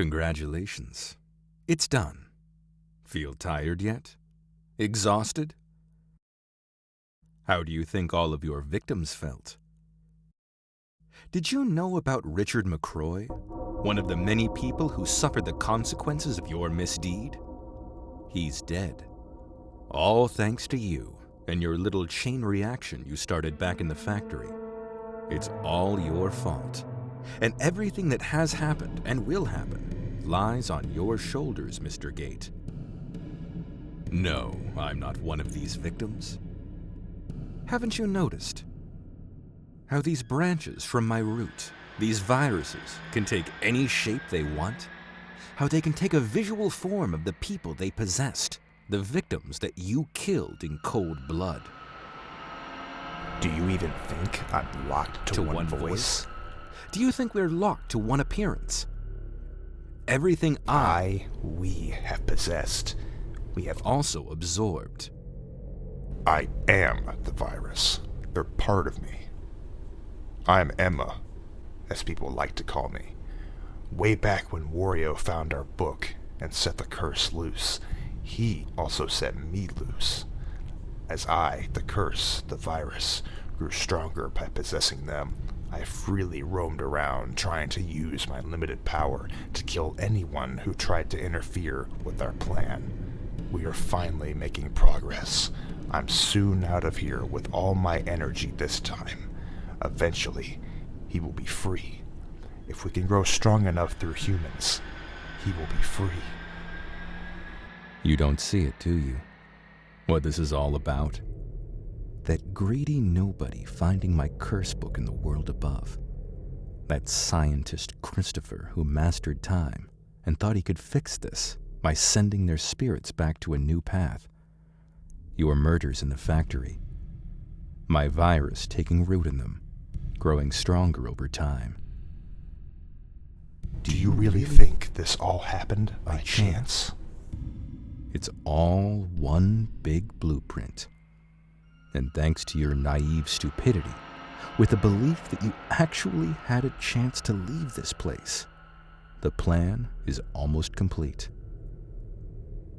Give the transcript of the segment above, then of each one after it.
Congratulations. It's done. Feel tired yet? Exhausted? How do you think all of your victims felt? Did you know about Richard McCroy, one of the many people who suffered the consequences of your misdeed? He's dead. All thanks to you and your little chain reaction you started back in the factory. It's all your fault. And everything that has happened and will happen lies on your shoulders, Mr. Gate. No, I'm not one of these victims. Haven't you noticed how these branches from my root, these viruses, can take any shape they want? How they can take a visual form of the people they possessed, the victims that you killed in cold blood. Do you even think I'm locked to one voice? Do you think we're locked to one appearance? Everything we have possessed, we have also absorbed. I am the virus. They're part of me. I'm Emma, as people like to call me. Way back when Wario found our book and set the curse loose, he also set me loose. As I, the curse, the virus, grew stronger by possessing them, I freely roamed around trying to use my limited power to kill anyone who tried to interfere with our plan. We are finally making progress. I'm soon out of here with all my energy this time. Eventually, he will be free. If we can grow strong enough through humans, he will be free. You don't see it, do you? What this is all about? That greedy nobody finding my curse book in the world above. That scientist Christopher who mastered time and thought he could fix this by sending their spirits back to a new path. Your murders in the factory. My virus taking root in them, growing stronger over time. Do you really think this all happened by chance? It's all one big blueprint. And thanks to your naive stupidity, with the belief that you actually had a chance to leave this place, the plan is almost complete.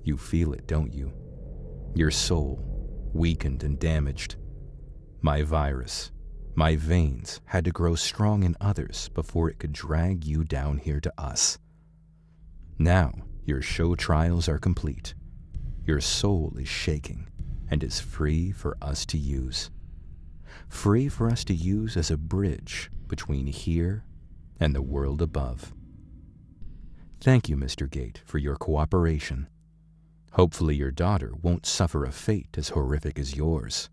You feel it, don't you? Your soul, weakened and damaged. My virus, my veins had to grow strong in others before it could drag you down here to us. Now, your show trials are complete. Your soul is shaking and is free for us to use. Free for us to use as a bridge between here and the world above. Thank you, Mr. Gate, for your cooperation. Hopefully your daughter won't suffer a fate as horrific as yours.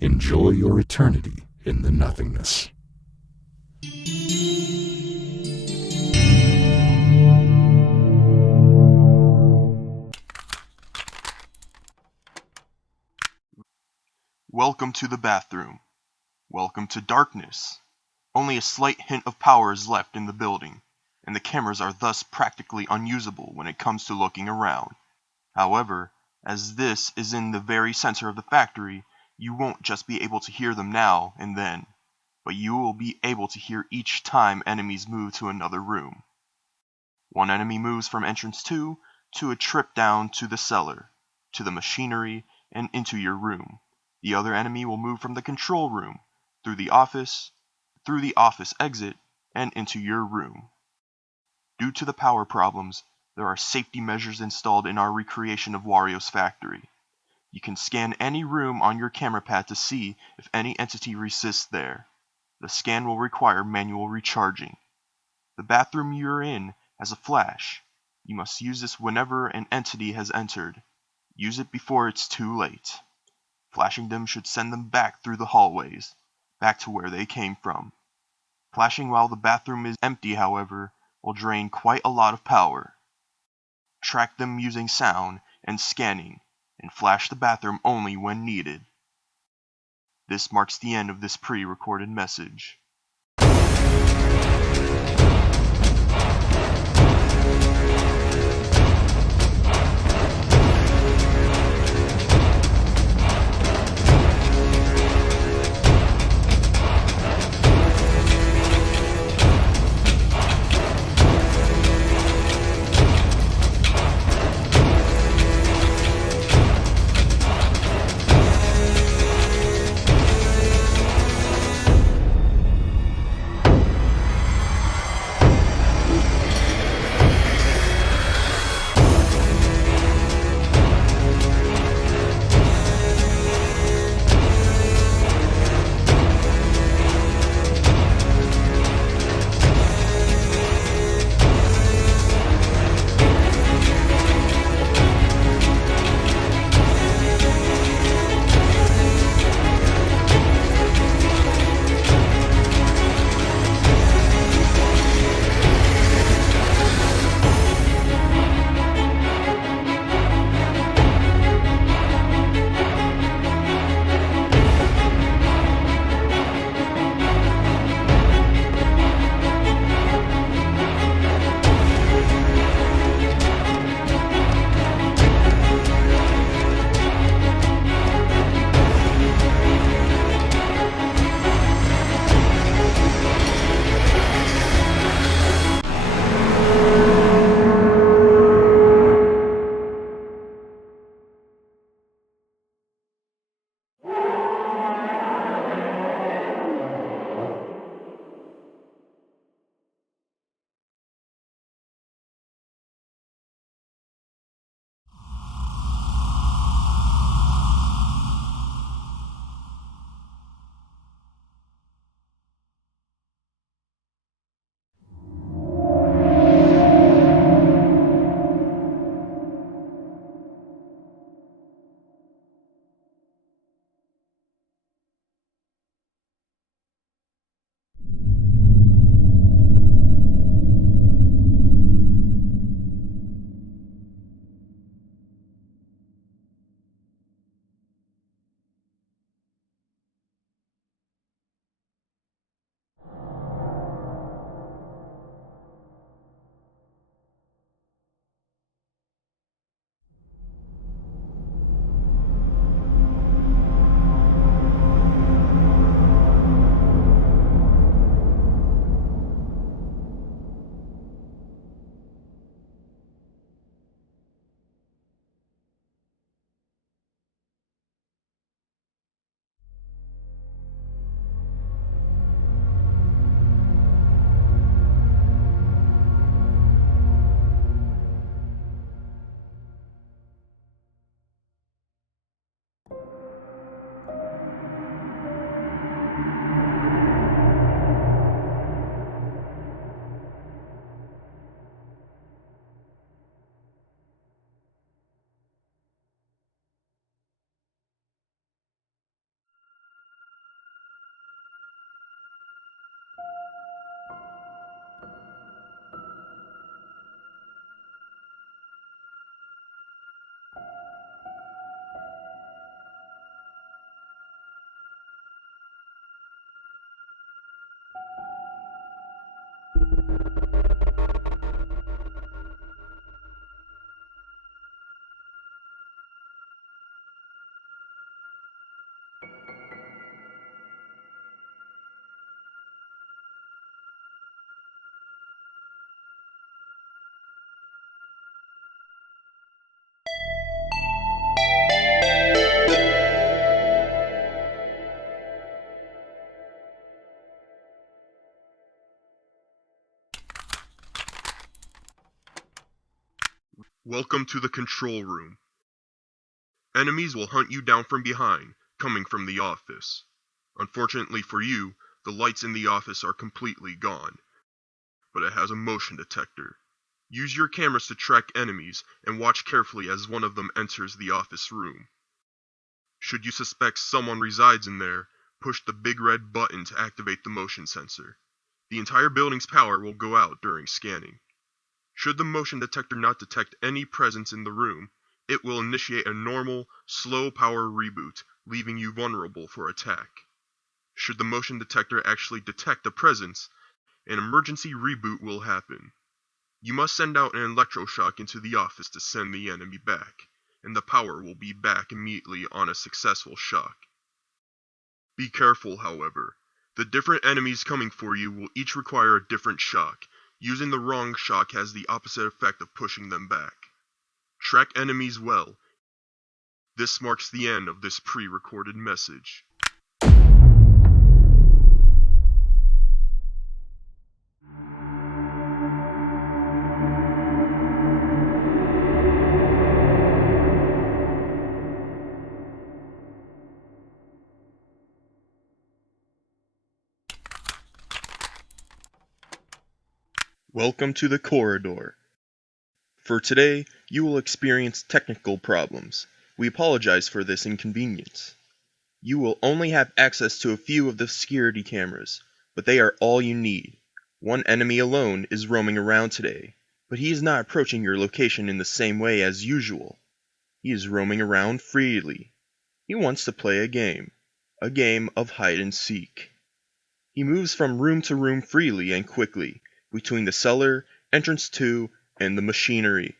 Enjoy your eternity in the nothingness. Welcome to the bathroom. Welcome to darkness. Only a slight hint of power is left in the building, and the cameras are thus practically unusable when it comes to looking around. However, as this is in the very center of the factory, you won't just be able to hear them now and then, but you will be able to hear each time enemies move to another room. One enemy moves from entrance 2 to a trip down to the cellar, to the machinery, and into your room. The other enemy will move from the control room, through the office exit, and into your room. Due to the power problems, there are safety measures installed in our recreation of Wario's factory. You can scan any room on your camera pad to see if any entity resists there. The scan will require manual recharging. The bathroom you're in has a flash. You must use this whenever an entity has entered. Use it before it's too late. Flashing them should send them back through the hallways, back to where they came from. Flashing while the bathroom is empty, however, will drain quite a lot of power. Track them using sound and scanning, and flash the bathroom only when needed. This marks the end of this pre-recorded message. Welcome to the control room. Enemies will hunt you down from behind, coming from the office. Unfortunately for you, the lights in the office are completely gone, but it has a motion detector. Use your cameras to track enemies and watch carefully as one of them enters the office room. Should you suspect someone resides in there, push the big red button to activate the motion sensor. The entire building's power will go out during scanning. Should the motion detector not detect any presence in the room, it will initiate a normal, slow power reboot, leaving you vulnerable for attack. Should the motion detector actually detect a presence, an emergency reboot will happen. You must send out an electroshock into the office to send the enemy back, and the power will be back immediately on a successful shock. Be careful, however. The different enemies coming for you will each require a different shock. Using the wrong shock has the opposite effect of pushing them back. Track enemies well. This marks the end of this pre-recorded message. Welcome to the corridor. For today, you will experience technical problems. We apologize for this inconvenience. You will only have access to a few of the security cameras, but they are all you need. One enemy alone is roaming around today, but he is not approaching your location in the same way as usual. He is roaming around freely. He wants to play a game of hide and seek. He moves from room to room freely and quickly, between the cellar, entrance 2, and the machinery.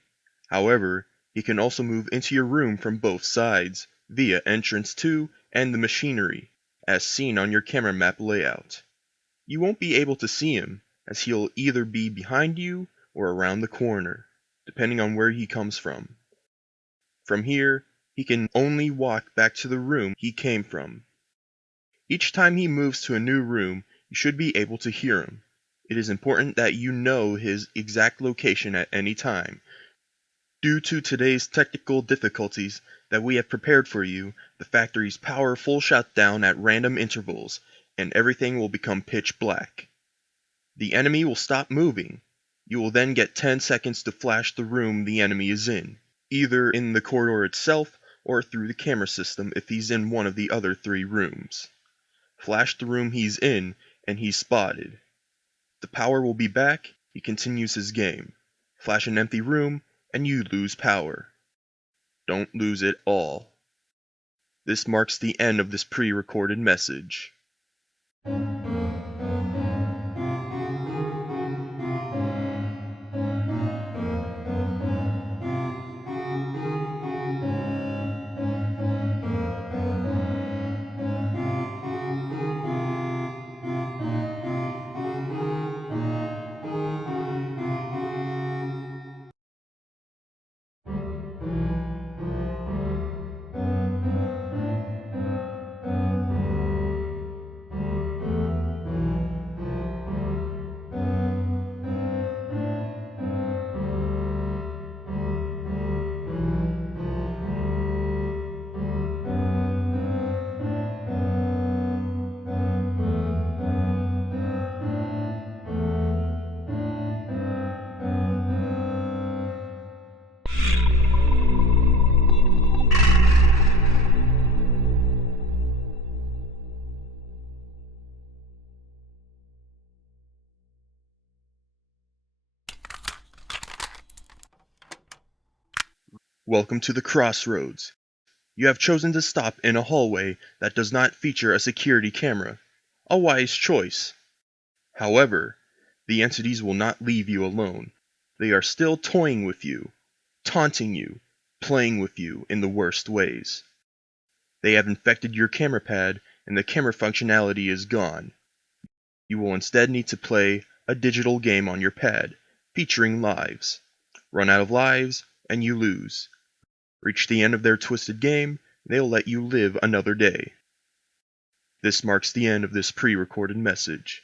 However, he can also move into your room from both sides, via entrance 2 and the machinery, as seen on your camera map layout. You won't be able to see him, as he'll either be behind you or around the corner, depending on where he comes from. From here, he can only walk back to the room he came from. Each time he moves to a new room, you should be able to hear him. It is important that you know his exact location at any time. Due to today's technical difficulties that we have prepared for you, the factory's power will shut down at random intervals, and everything will become pitch black. The enemy will stop moving. You will then get 10 seconds to flash the room the enemy is in, either in the corridor itself or through the camera system if he's in one of the other 3 rooms. Flash the room he's in, and he's spotted. The power will be back, he continues his game. Flash an empty room, and you lose power. Don't lose it all. This marks the end of this pre-recorded message. Welcome to the crossroads. You have chosen to stop in a hallway that does not feature a security camera. A wise choice. However, the entities will not leave you alone. They are still toying with you, taunting you, playing with you in the worst ways. They have infected your camera pad, and the camera functionality is gone. You will instead need to play a digital game on your pad, featuring lives. Run out of lives, and you lose. Reach the end of their twisted game, they'll let you live another day. This marks the end of this pre-recorded message.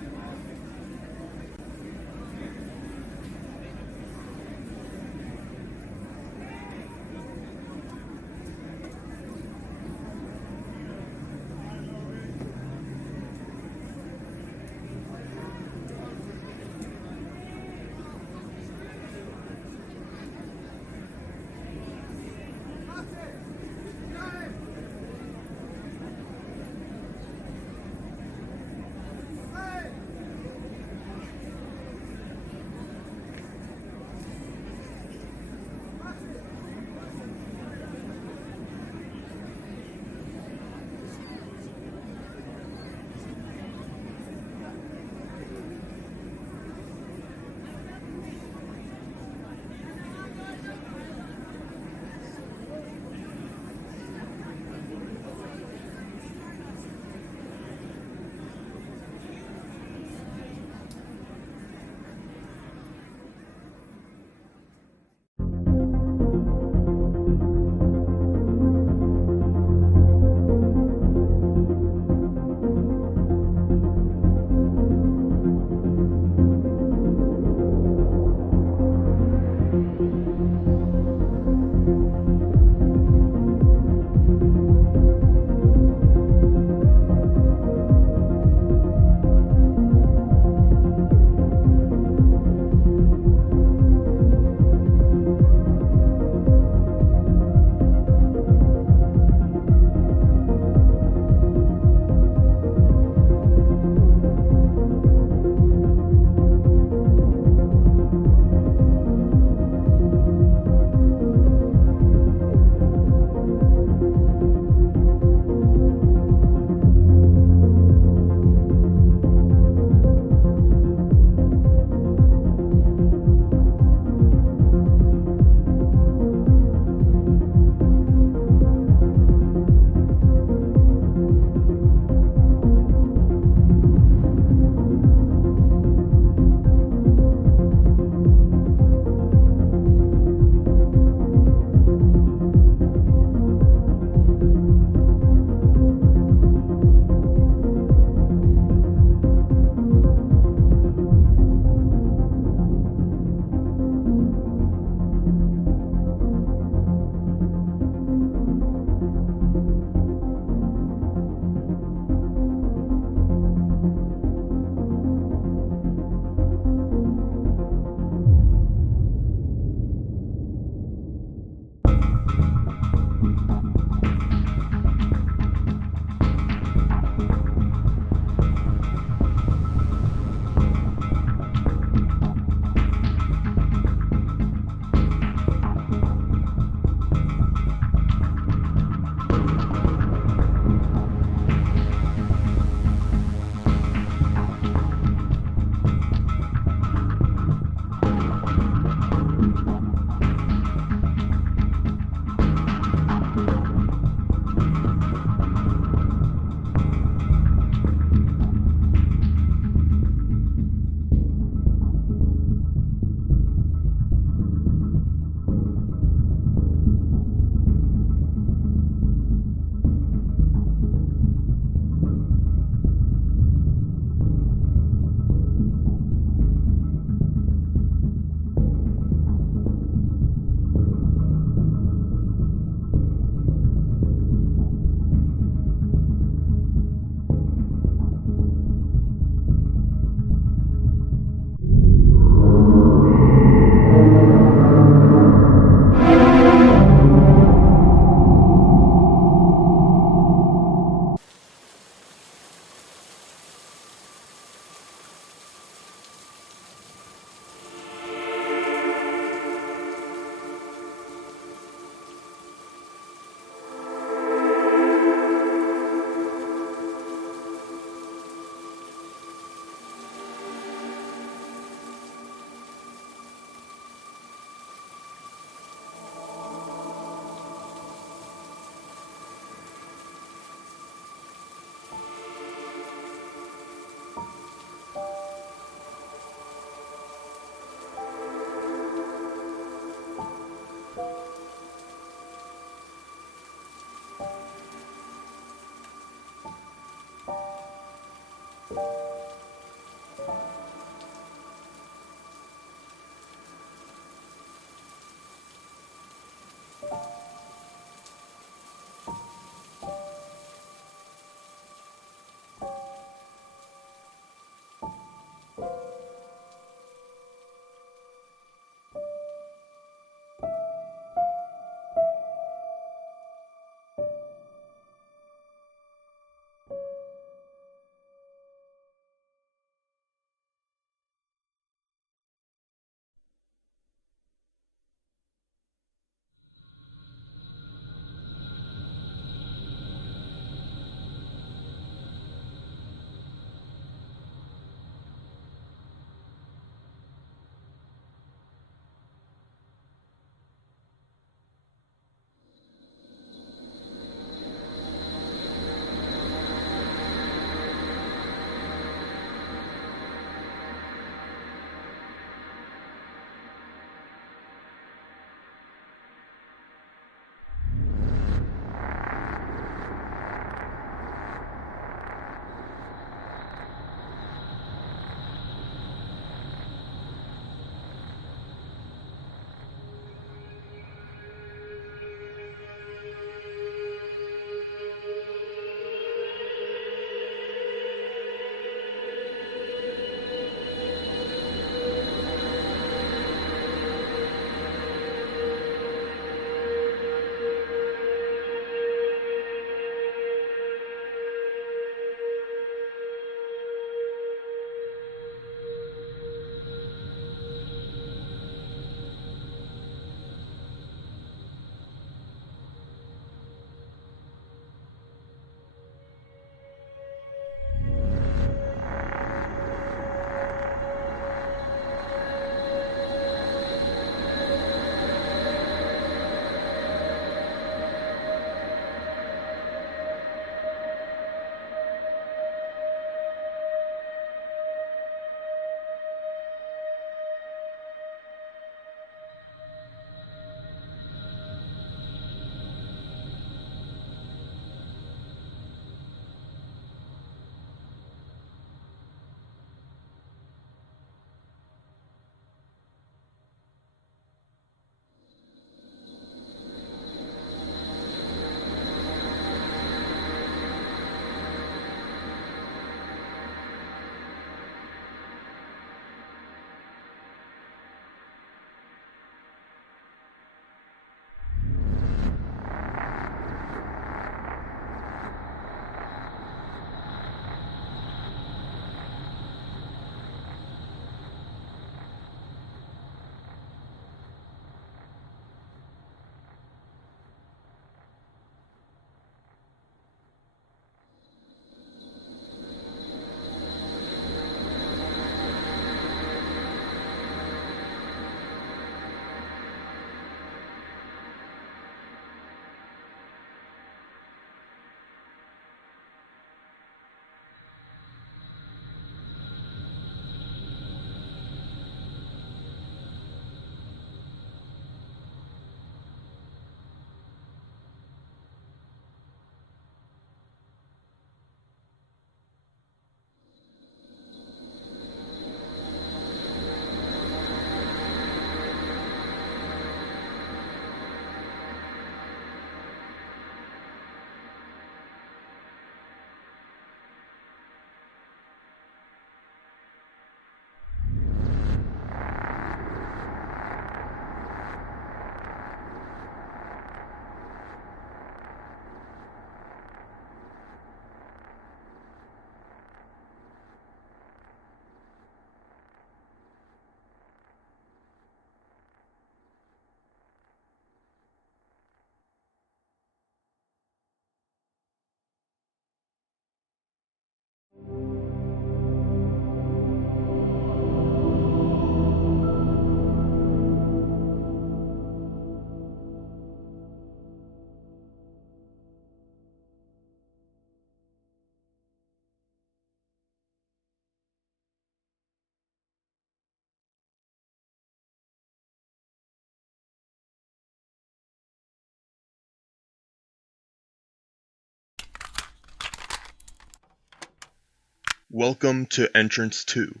Welcome to Entrance 2.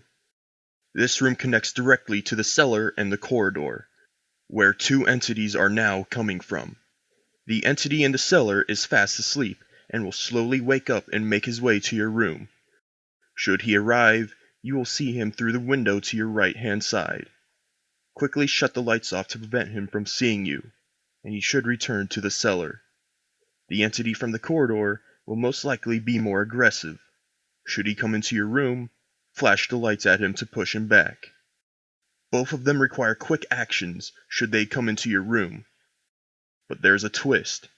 This room connects directly to the cellar and the corridor, where two entities are now coming from. The entity in the cellar is fast asleep and will slowly wake up and make his way to your room. Should he arrive, you will see him through the window to your right-hand side. Quickly shut the lights off to prevent him from seeing you, and he should return to the cellar. The entity from the corridor will most likely be more aggressive. Should he come into your room, flash the lights at him to push him back. Both of them require quick actions should they come into your room. But there's a twist.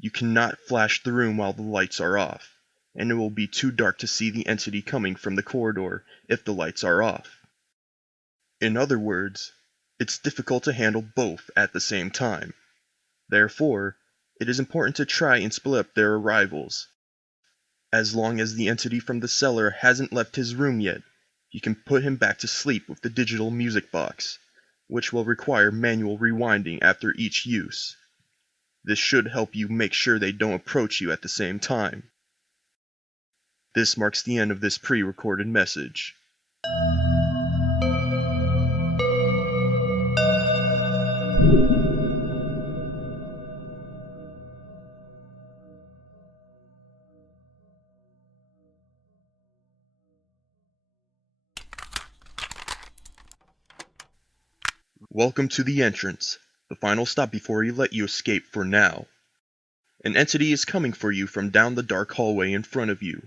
You cannot flash the room while the lights are off, and it will be too dark to see the entity coming from the corridor if the lights are off. In other words, it's difficult to handle both at the same time. Therefore, it is important to try and split up their arrivals. As long as the entity from the cellar hasn't left his room yet, you can put him back to sleep with the digital music box, which will require manual rewinding after each use. This should help you make sure they don't approach you at the same time. This marks the end of this pre-recorded message. Welcome to the entrance, the final stop before he let you escape for now. An entity is coming for you from down the dark hallway in front of you.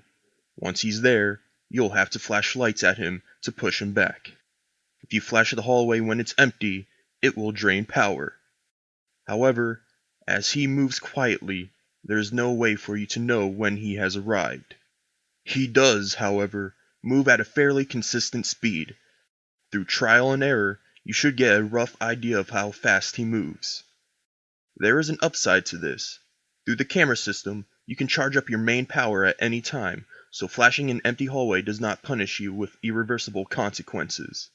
Once he's there, you'll have to flash lights at him to push him back. If you flash the hallway when it's empty, it will drain power. However, as he moves quietly, there's no way for you to know when he has arrived. He does, however, move at a fairly consistent speed. Through trial and error, you should get a rough idea of how fast he moves. There is an upside to this. Through the camera system, you can charge up your main power at any time, so flashing an empty hallway does not punish you with irreversible consequences.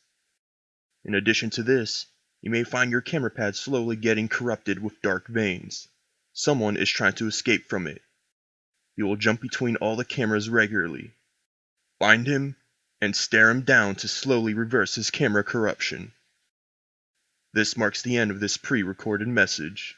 In addition to this, you may find your camera pad slowly getting corrupted with dark veins. Someone is trying to escape from it. You will jump between all the cameras regularly. Find him, and stare him down to slowly reverse his camera corruption. This marks the end of this pre-recorded message.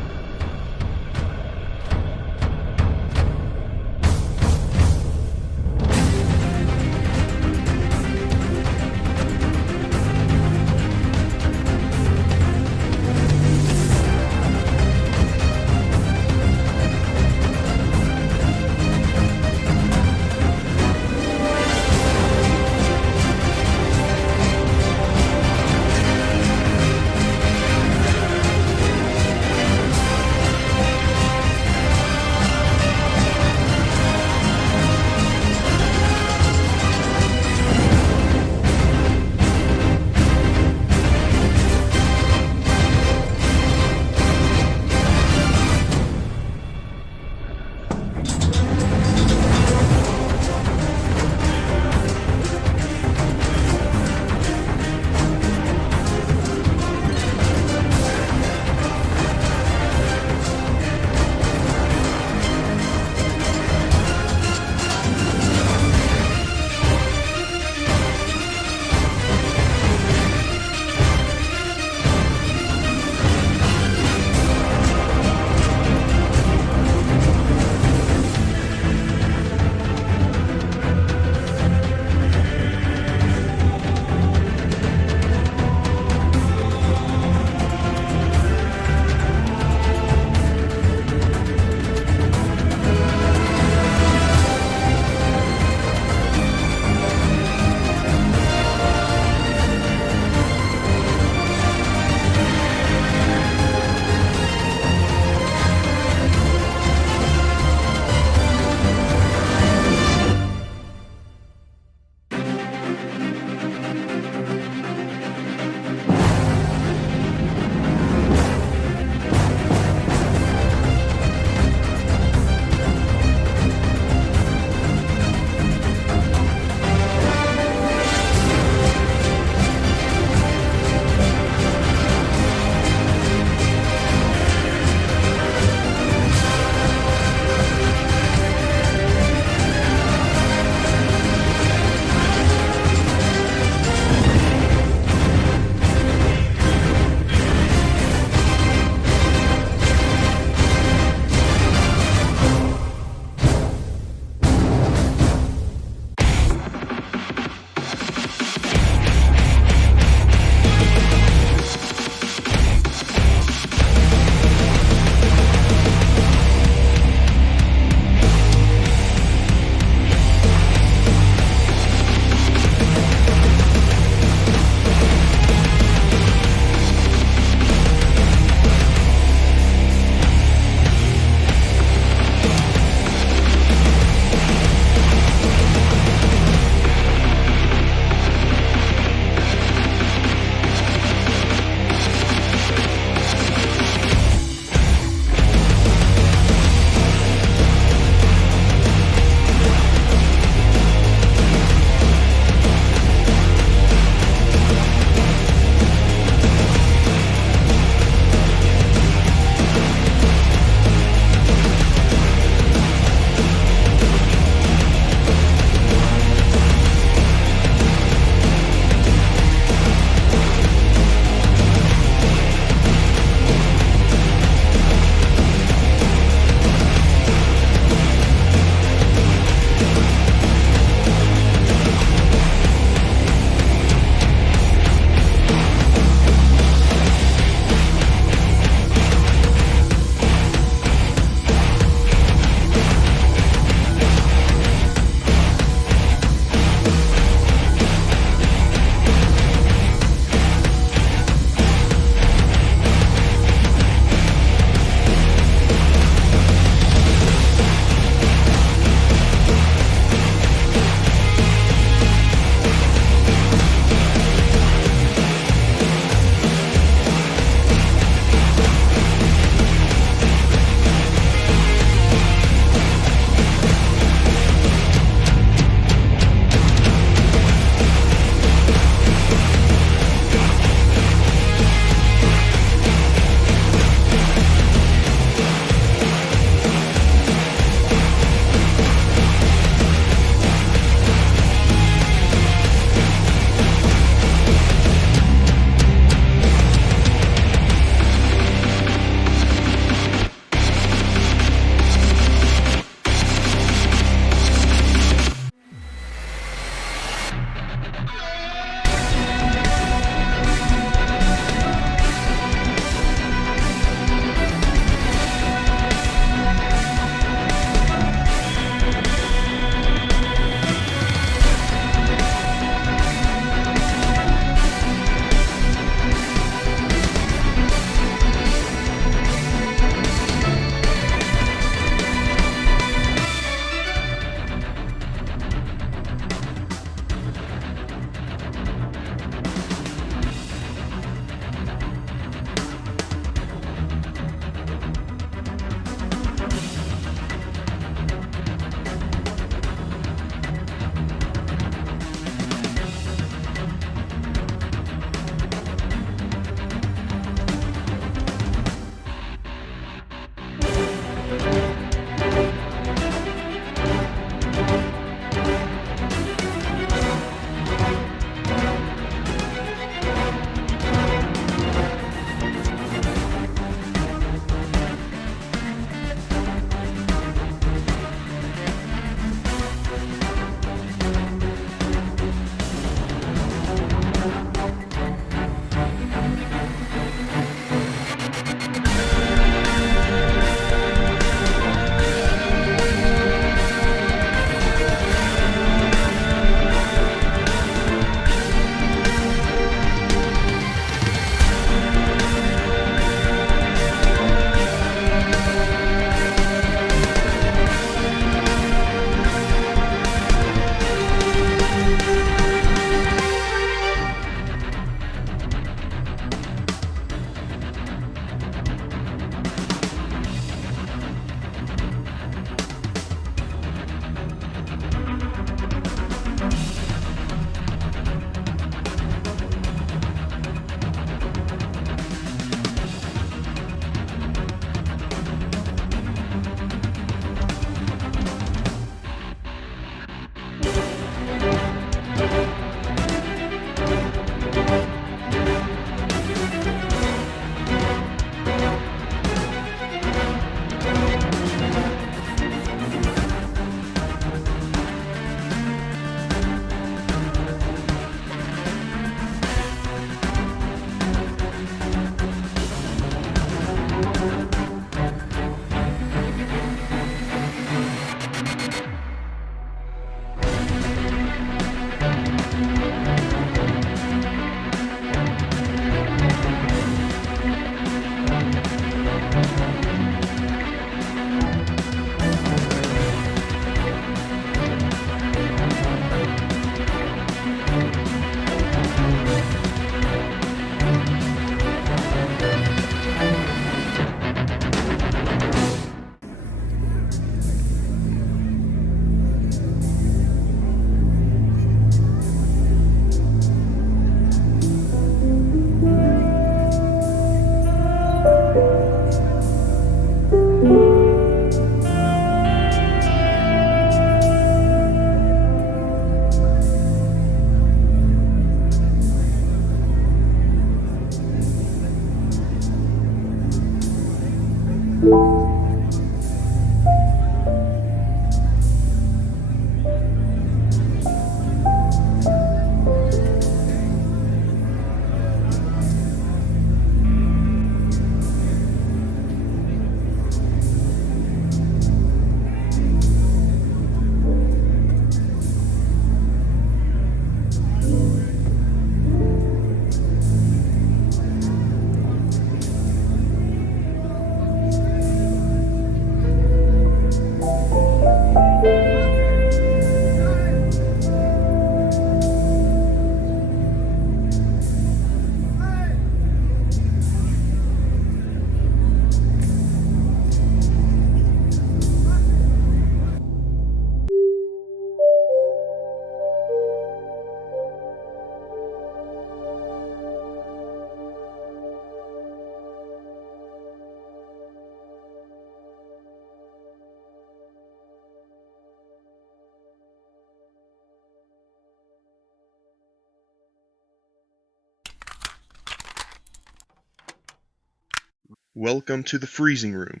Welcome to the freezing room.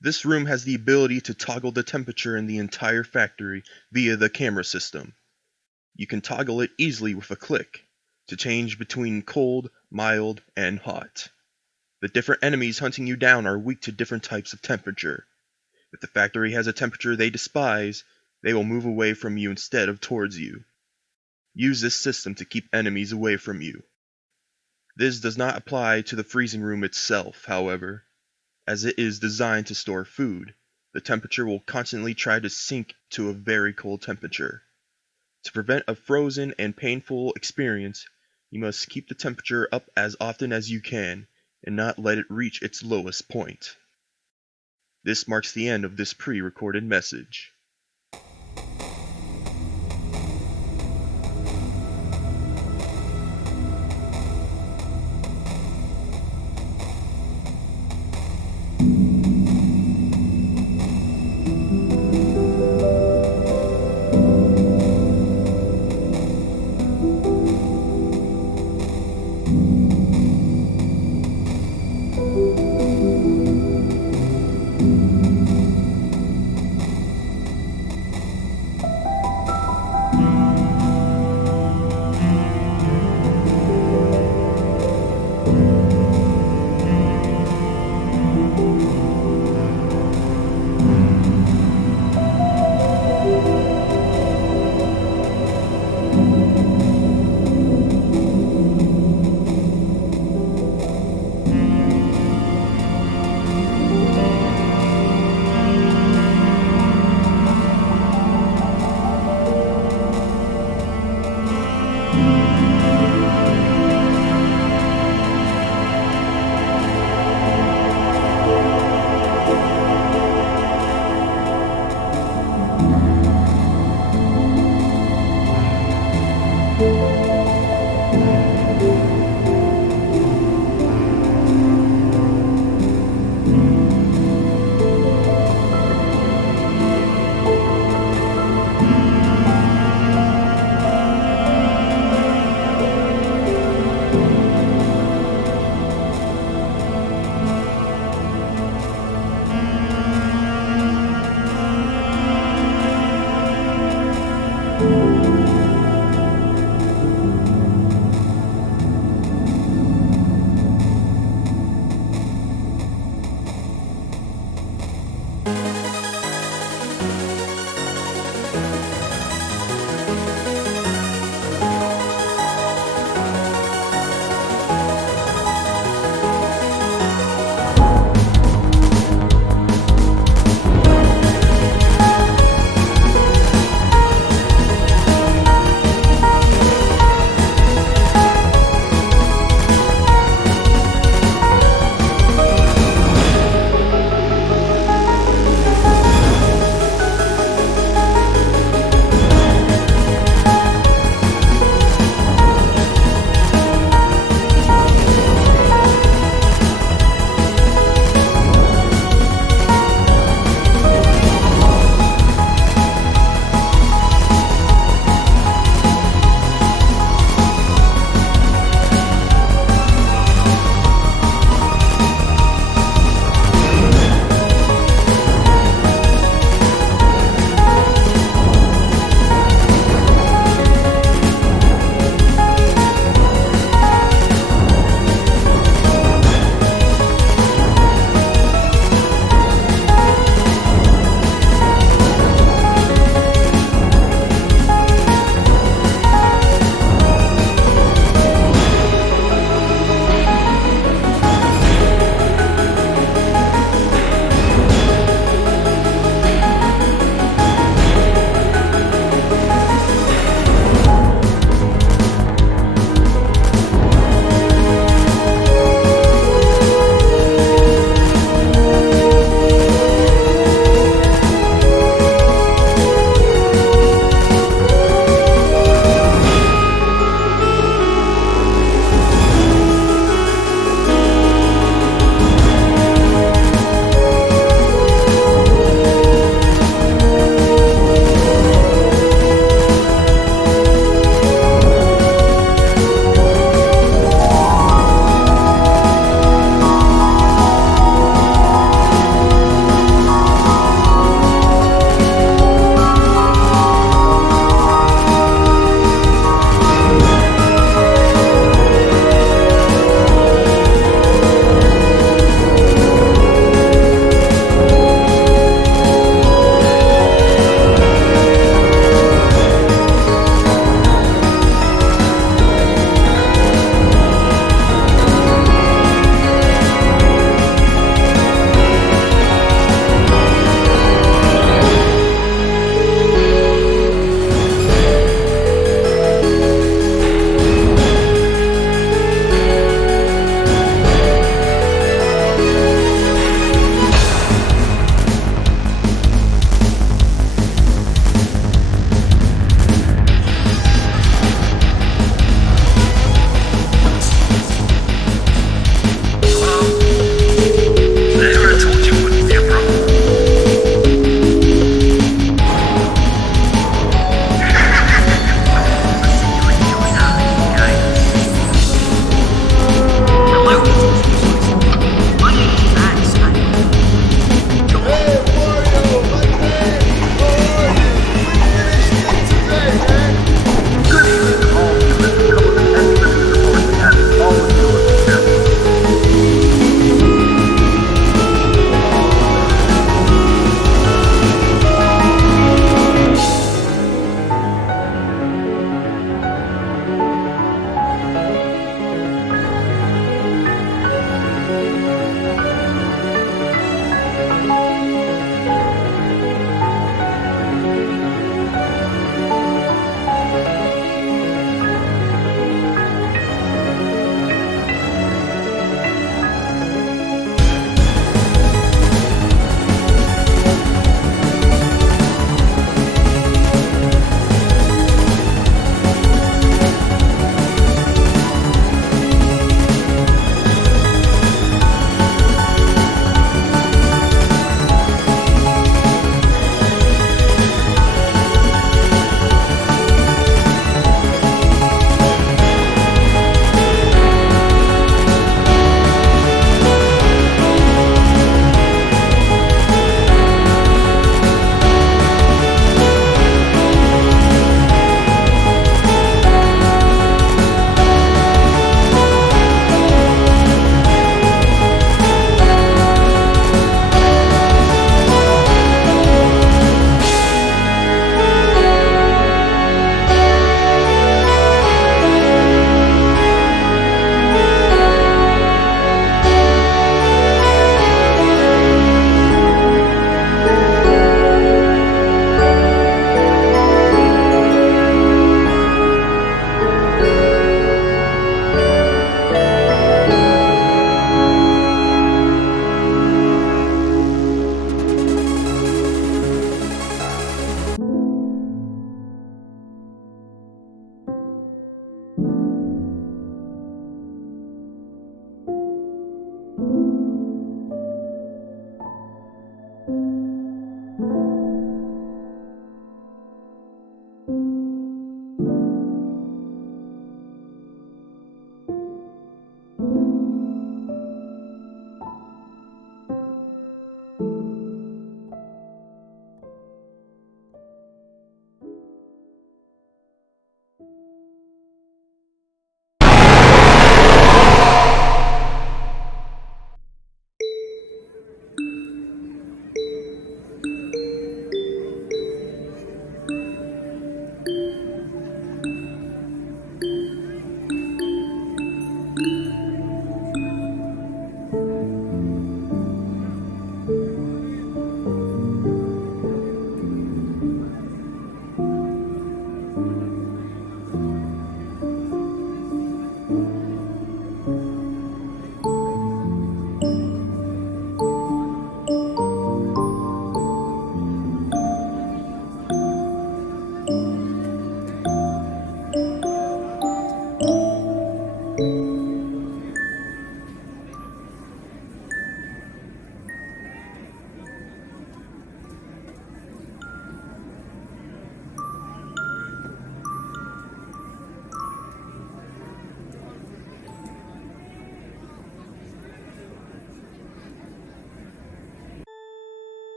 This room has the ability to toggle the temperature in the entire factory via the camera system. You can toggle it easily with a click to change between cold, mild, and hot. The different enemies hunting you down are weak to different types of temperature. If the factory has a temperature they despise, they will move away from you instead of towards you. Use this system to keep enemies away from you. This does not apply to the freezing room itself, however. As it is designed to store food, the temperature will constantly try to sink to a very cold temperature. To prevent a frozen and painful experience, you must keep the temperature up as often as you can and not let it reach its lowest point. This marks the end of this pre-recorded message.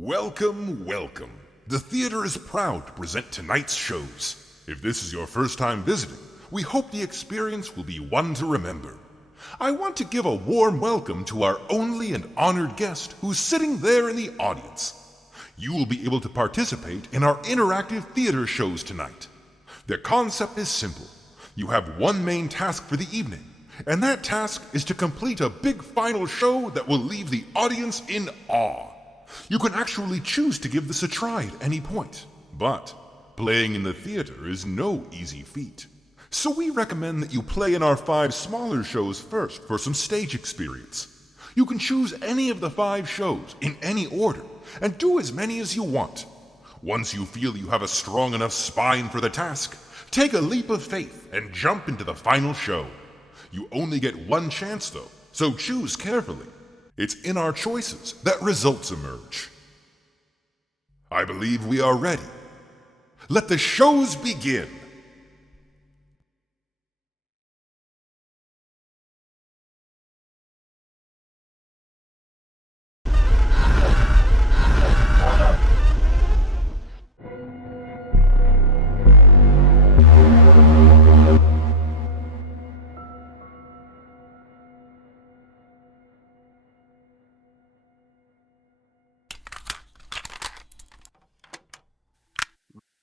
Welcome, welcome. The theater is proud to present tonight's shows. If this is your first time visiting, we hope the experience will be one to remember. I want to give a warm welcome to our only and honored guest who's sitting there in the audience. You will be able to participate in our interactive theater shows tonight. The concept is simple. You have one main task for the evening, and that task is to complete a big final show that will leave the audience in awe. You can actually choose to give this a try at any point, but playing in the theater is no easy feat. So we recommend that you play in our 5 smaller shows first for some stage experience. You can choose any of the 5 shows in any order and do as many as you want. Once you feel you have a strong enough spine for the task, take a leap of faith and jump into the final show. You only get one chance though, so choose carefully. It's in our choices that results emerge. I believe we are ready. Let the shows begin.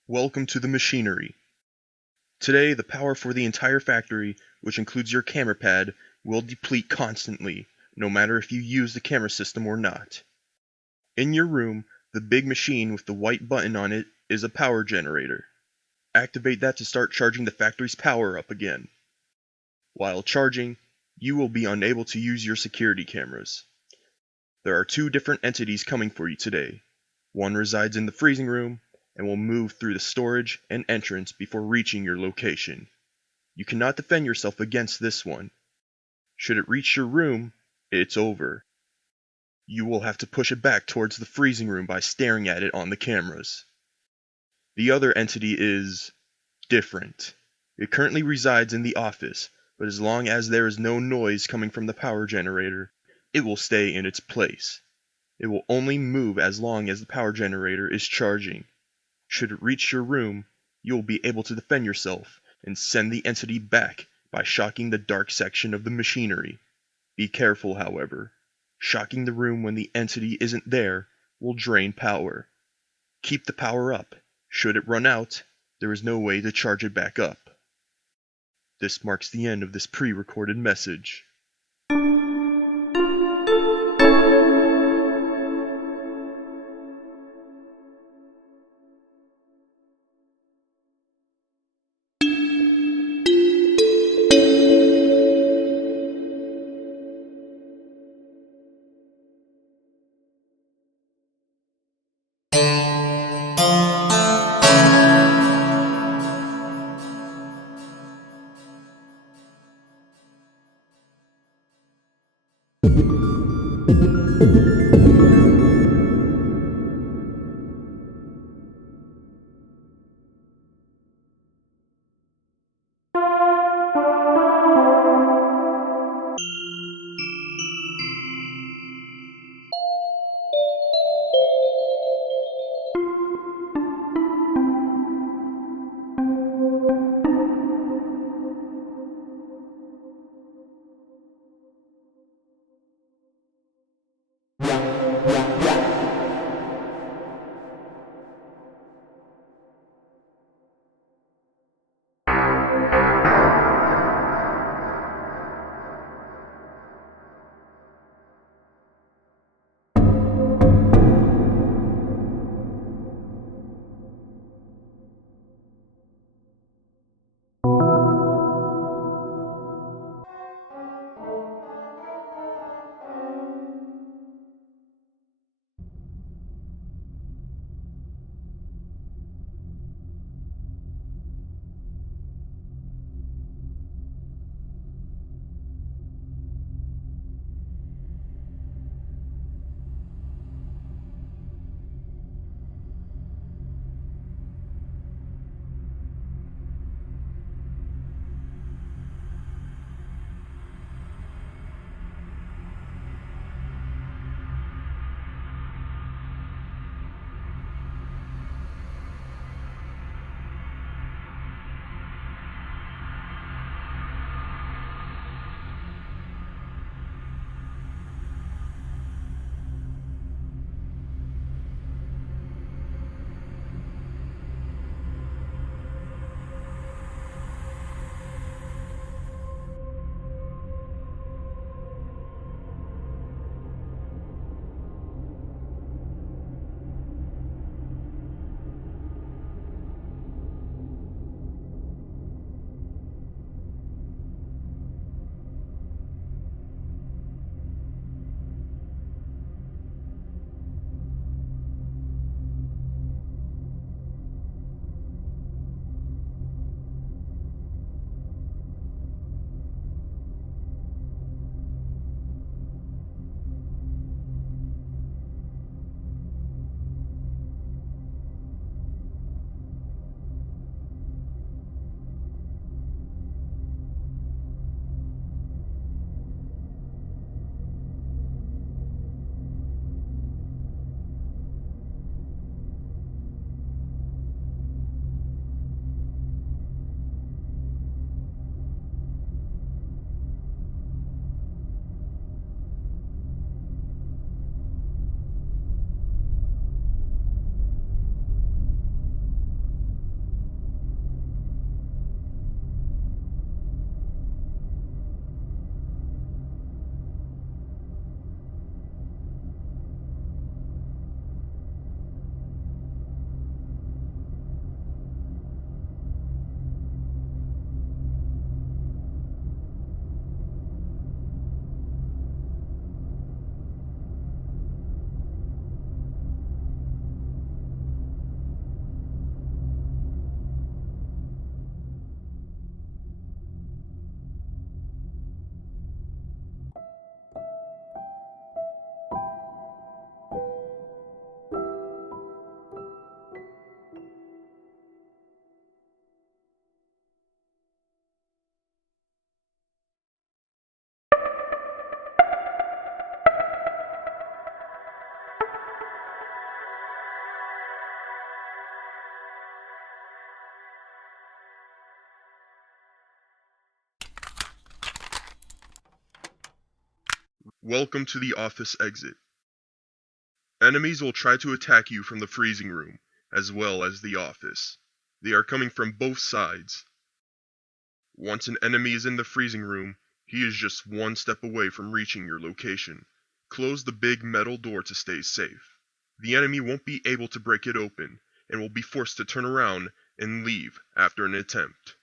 Welcome to the machinery. Today, the power for the entire factory, which includes your camera pad, will deplete constantly, no matter if you use the camera system or not. In your room, the big machine with the white button on it is a power generator. Activate that to start charging the factory's power up again. While charging, you will be unable to use your security cameras. There are 2 different entities coming for you today. One resides in the freezing room, and will move through the storage and entrance before reaching your location. You cannot defend yourself against this one. Should it reach your room, it's over. You will have to push it back towards the freezing room by staring at it on the cameras. The other entity is different. It currently resides in the office, but as long as there is no noise coming from the power generator, it will stay in its place. It will only move as long as the power generator is charging. Should it reach your room, you will be able to defend yourself and send the entity back by shocking the dark section of the machinery. Be careful, however. Shocking the room when the entity isn't there will drain power. Keep the power up. Should it run out, there is no way to charge it back up. This marks the end of this pre-recorded message. Welcome to the office exit. Enemies will try to attack you from the freezing room, as well as the office. They are coming from both sides. Once an enemy is in the freezing room, he is just one step away from reaching your location. Close the big metal door to stay safe. The enemy won't be able to break it open, and will be forced to turn around and leave after an attempt.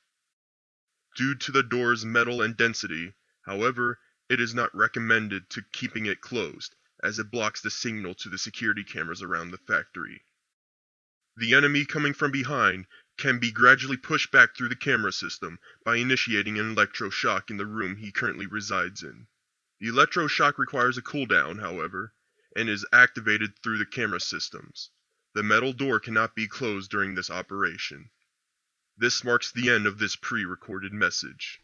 Due to the door's metal and density, however, it is not recommended to keeping it closed, as it blocks the signal to the security cameras around the factory. The enemy coming from behind can be gradually pushed back through the camera system by initiating an electroshock in the room he currently resides in. The electroshock requires a cooldown, however, and is activated through the camera systems. The metal door cannot be closed during this operation. This marks the end of this pre-recorded message.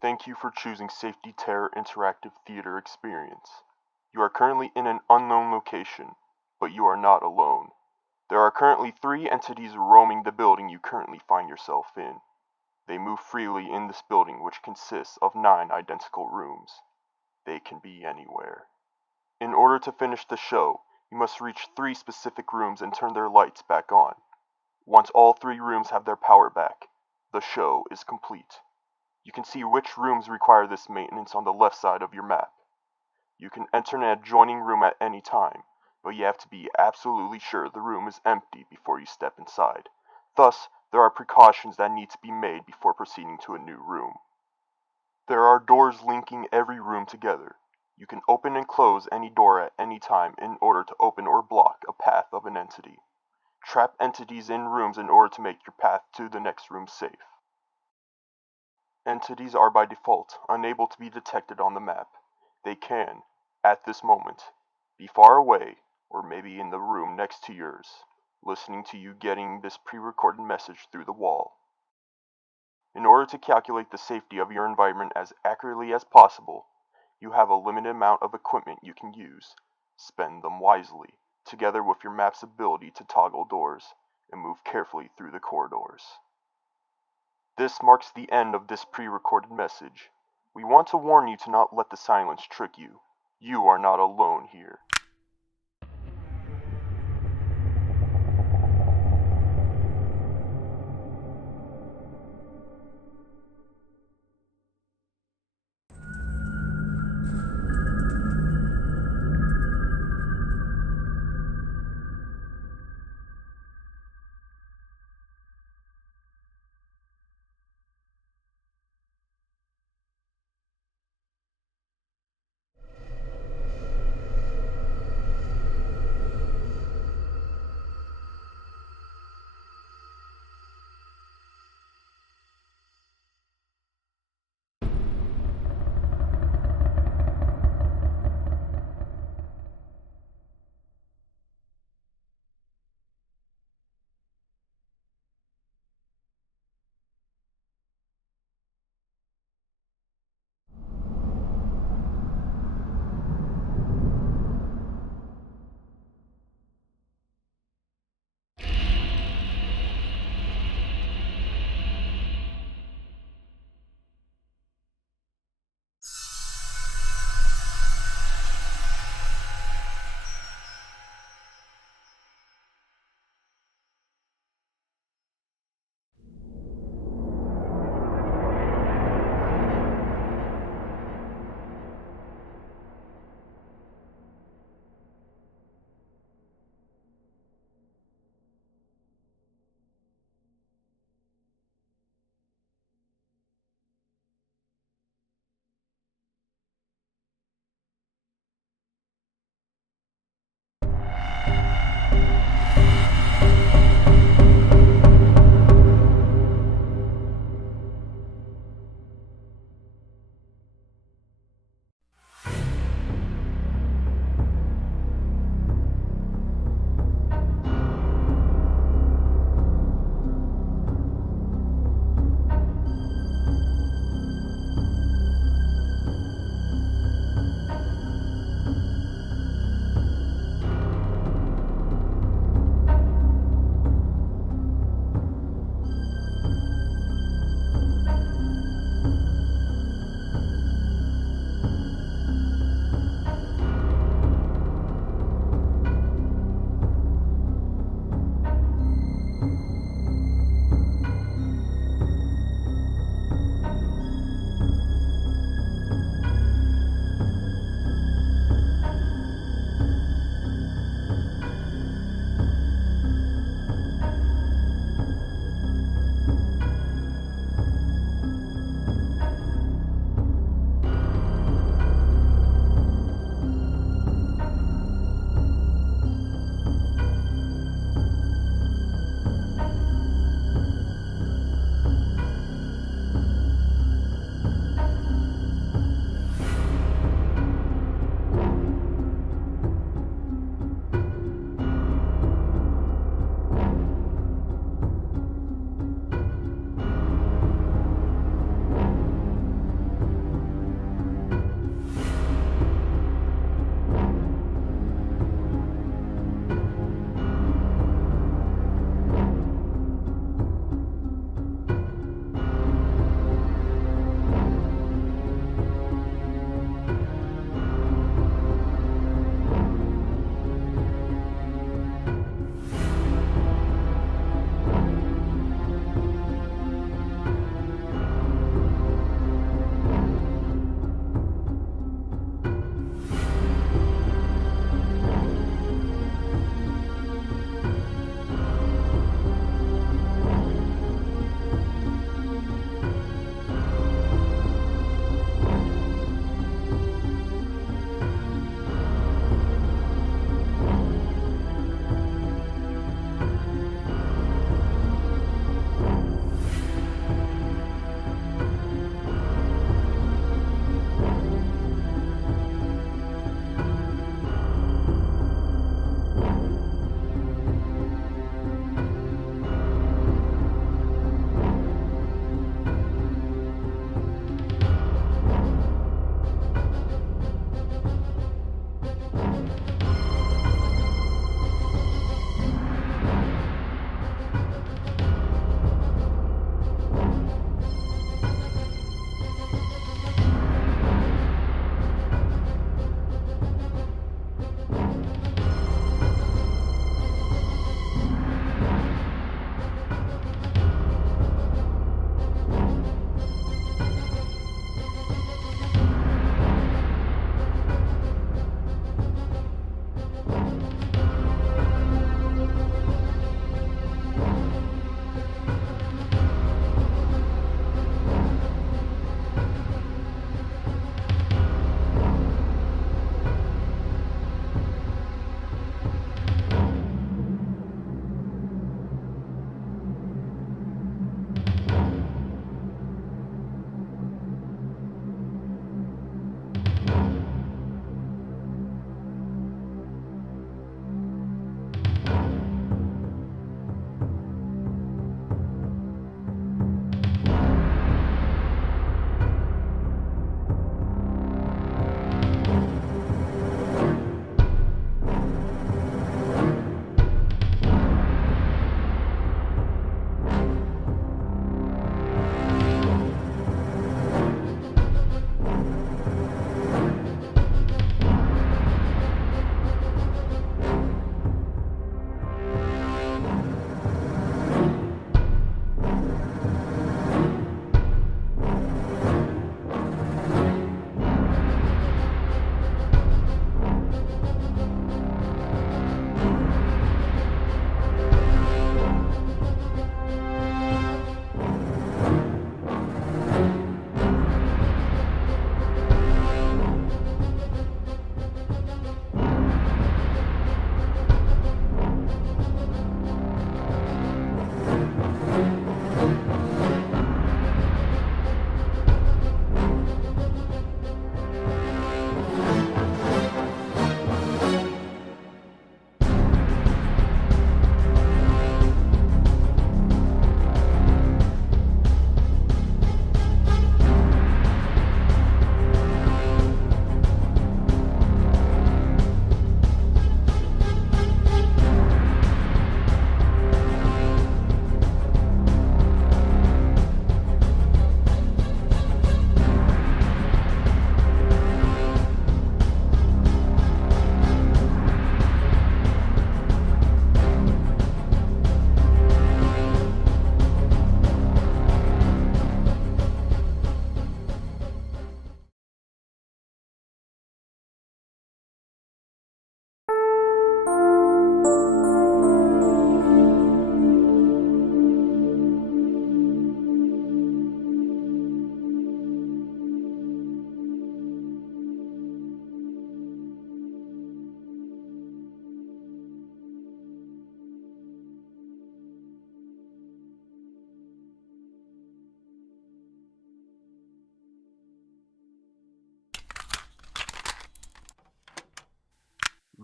Thank you for choosing Safety Terror Interactive Theater Experience. You are currently in an unknown location, but you are not alone. There are currently 3 entities roaming the building you currently find yourself in. They move freely in this building, which consists of 9 identical rooms. They can be anywhere. In order to finish the show, you must reach 3 specific rooms and turn their lights back on. Once all 3 rooms have their power back, the show is complete. You can see which rooms require this maintenance on the left side of your map. You can enter an adjoining room at any time, but you have to be absolutely sure the room is empty before you step inside. Thus, there are precautions that need to be made before proceeding to a new room. There are doors linking every room together. You can open and close any door at any time in order to open or block a path of an entity. Trap entities in rooms in order to make your path to the next room safe. Entities are by default unable to be detected on the map. They can, at this moment, be far away or maybe in the room next to yours, listening to you getting this pre-recorded message through the wall. In order to calculate the safety of your environment as accurately as possible, you have a limited amount of equipment you can use. Spend them wisely, together with your map's ability to toggle doors and move carefully through the corridors. This marks the end of this pre-recorded message. We want to warn you to not let the silence trick you. You are not alone here.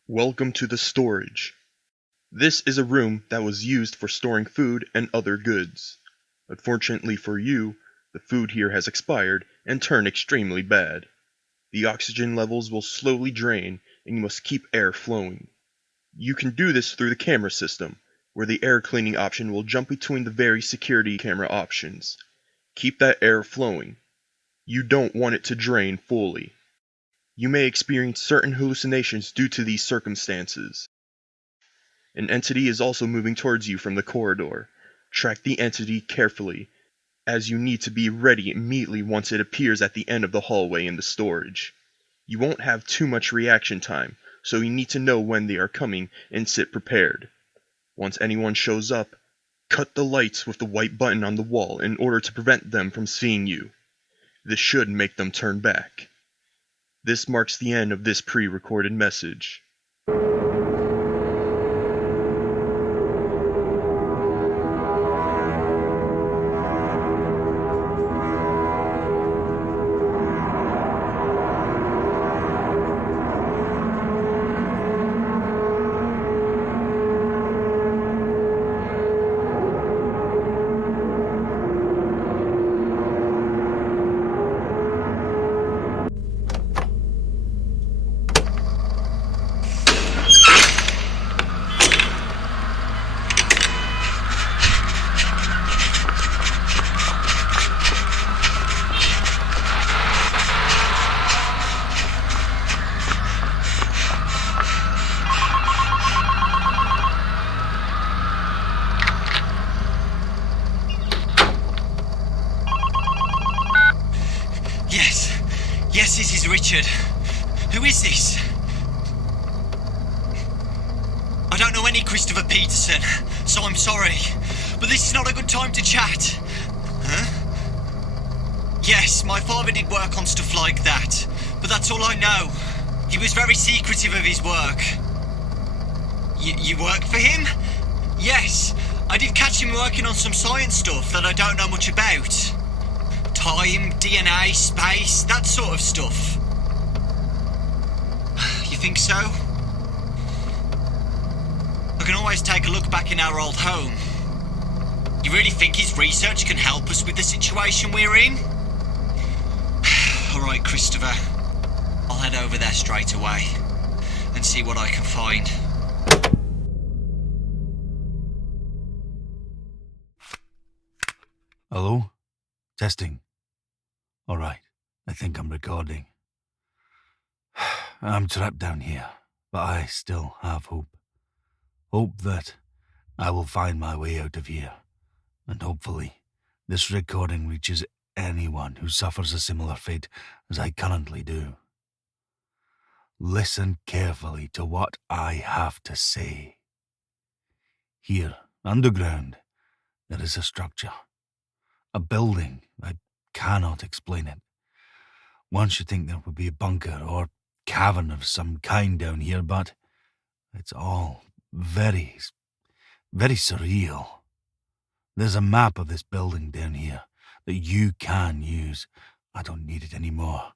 Welcome to the storage. This is a room that was used for storing food and other goods. Unfortunately for you, the food here has expired and turned extremely bad. The oxygen levels will slowly drain and you must keep air flowing. You can do this through the camera system, where the air cleaning option will jump between the various security camera options. Keep that air flowing. You don't want it to drain fully. You may experience certain hallucinations due to these circumstances. An entity is also moving towards you from the corridor. Track the entity carefully, as you need to be ready immediately once it appears at the end of the hallway in the storage. You won't have too much reaction time, so you need to know when they are coming and sit prepared. Once anyone shows up, cut the lights with the white button on the wall in order to prevent them from seeing you. This should make them turn back. This marks the end of this pre-recorded message. Yes, this is Richard. Who is this? I don't know any Christopher Peterson, so I'm sorry, but this is not a good time to chat. Huh? Yes, my father did work on stuff like that, but that's all I know. He was very secretive of his work. You worked for him? Yes, I did catch him working on some science stuff that I don't know much about. Time, DNA, space, that sort of stuff. You think so? I can always take a look back in our old home. You really think his research can help us with the situation we're in? Alright, Christopher. I'll head over there straight away and see what I can find. Hello? Testing. Alright, I think I'm recording. I'm trapped down here, but I still have hope. Hope that I will find my way out of here, and hopefully this recording reaches anyone who suffers a similar fate as I currently do. Listen carefully to what I have to say. Here, underground, there is a structure. A building. I cannot explain it. One should think there would be a bunker or cavern of some kind down here, but it's all very, very surreal. There's a map of this building down here that you can use. I don't need it anymore.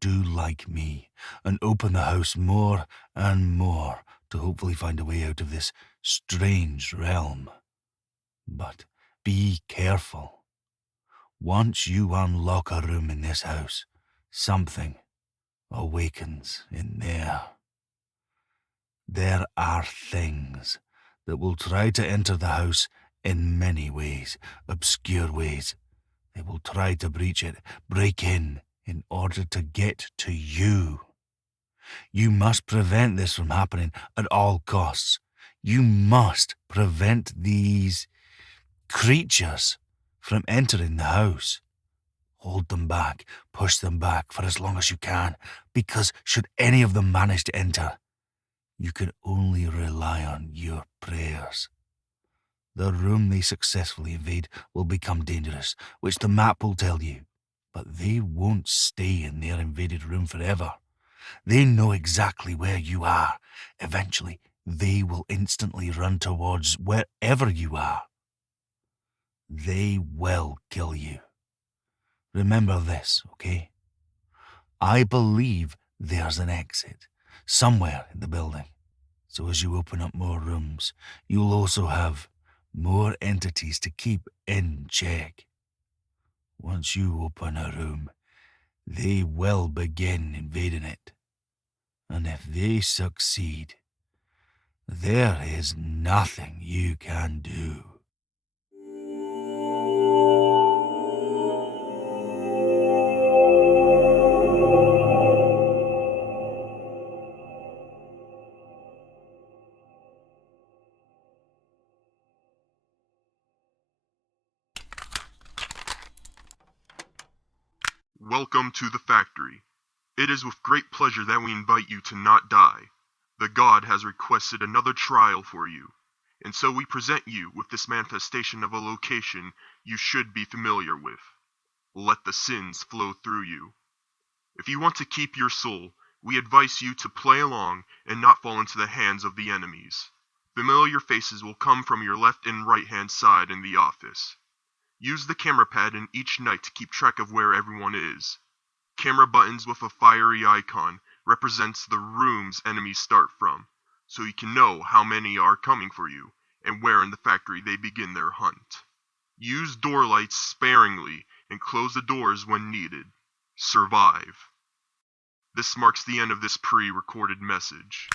Do like me and open the house more and more to hopefully find a way out of this strange realm. But be careful. Once you unlock a room in this house, something awakens in there. There are things that will try to enter the house in many ways, obscure ways. They will try to breach it, break in order to get to you. You must prevent this from happening at all costs. You must prevent these creatures from entering the house. Hold them back, push them back for as long as you can, because should any of them manage to enter, you can only rely on your prayers. The room they successfully invade will become dangerous, which the map will tell you, but they won't stay in their invaded room forever. They know exactly where you are. Eventually, they will instantly run towards wherever you are. They will kill you. Remember this, okay? I believe there's an exit. somewhere in the building. So as you open up more rooms, you'll also have more entities to keep in check. Once you open a room, they will begin invading it. And if they succeed, there is nothing you can do. Welcome to the factory. It is with great pleasure that we invite you to not die. The god has requested another trial for you, and so we present you with this manifestation of a location you should be familiar with. Let the sins flow through you. If you want to keep your soul, we advise you to play along and not fall into the hands of the enemies. Familiar faces will come from your left and right hand side in the office. Use the camera pad in each night to keep track of where everyone is. Camera buttons with a fiery icon represents the rooms enemies start from, so you can know how many are coming for you and where in the factory they begin their hunt. Use door lights sparingly and close the doors when needed. Survive. This marks the end of this pre-recorded message.